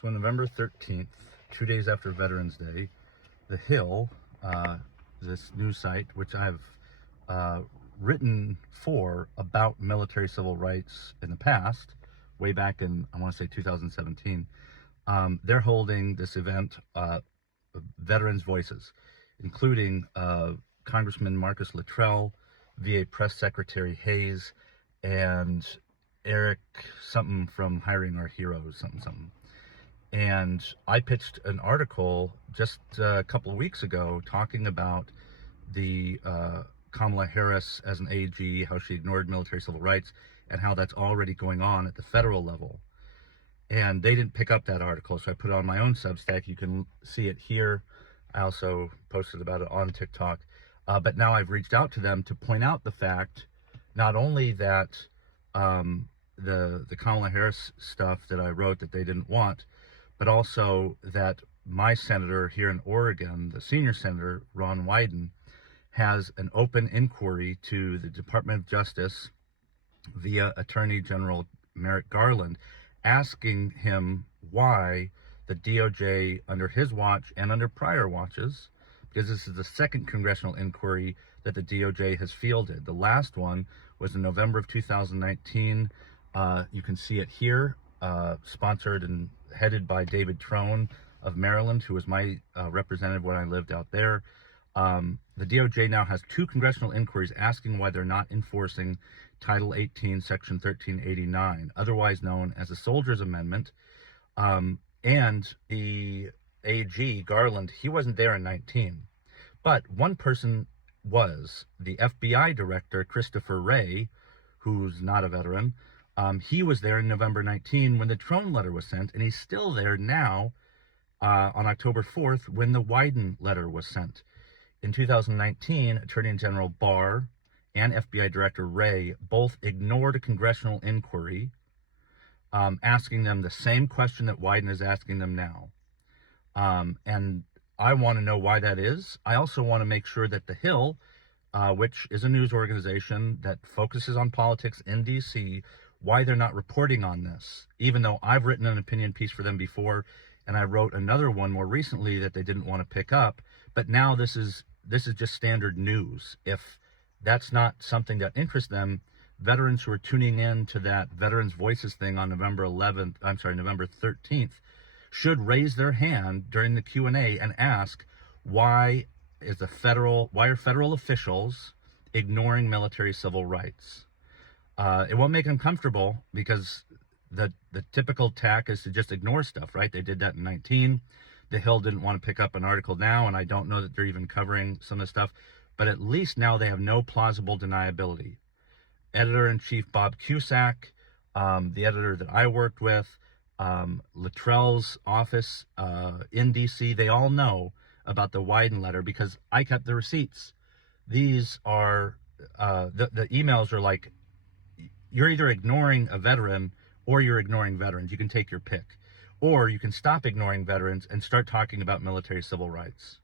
So on November 13th, 2 days after Veterans Day, The Hill, this news site, which I've written for about military civil rights in the past, way back in, I want to say 2017, they're holding this event, Veterans Voices, including Congressman Marcus Luttrell, VA Press Secretary Hayes, and Eric something from Hiring Our Heroes, something. And I pitched an article just a couple of weeks ago talking about the Kamala Harris as an AG, how she ignored military civil rights, and how that's already going on at the federal level. And they didn't pick up that article, so I put it on my own Substack. You can see it here. I also posted about it on TikTok. But now I've reached out to them to point out the fact, not only that the Kamala Harris stuff that I wrote that they didn't want, but also that my senator here in Oregon, the senior senator, Ron Wyden, has an open inquiry to the Department of Justice via Attorney General Merrick Garland, asking him why the DOJ, under his watch and under prior watches, because this is the second congressional inquiry that the DOJ has fielded. The last one was in November of 2019. You can see it here, sponsored and headed by David Trone of Maryland, who was my representative when I lived out there. The DOJ now has two congressional inquiries asking why they're not enforcing Title 18, Section 1389, otherwise known as the Soldiers Amendment. And the AG, Garland, he wasn't there in 19. But one person was, the FBI director, Christopher Wray, who's not a veteran. He was there in November 19 when the Trone letter was sent, and he's still there now on October 4th when the Wyden letter was sent. In 2019, Attorney General Barr and FBI Director Wray both ignored a congressional inquiry asking them the same question that Wyden is asking them now. And I want to know why that is. I also want to make sure that The Hill, which is a news organization that focuses on politics in D.C., why they're not reporting on this, even though I've written an opinion piece for them before, and I wrote another one more recently that they didn't want to pick up. But now this is just standard news. If that's not something that interests them, veterans who are tuning in to that Veterans Voices thing on November 13th, should raise their hand during the Q&A and ask, why are federal officials ignoring military civil rights? It won't make them comfortable, because the typical tack is to just ignore stuff, right? They did that in 19. The Hill didn't want to pick up an article now, and I don't know that they're even covering some of the stuff, but at least now they have no plausible deniability. Editor-in-Chief Bob Cusack, the editor that I worked with, Luttrell's office in D.C., they all know about the Wyden letter because I kept the receipts. These are, the emails are like, you're either ignoring a veteran or you're ignoring veterans. You can take your pick. Or you can stop ignoring veterans and start talking about military civil rights.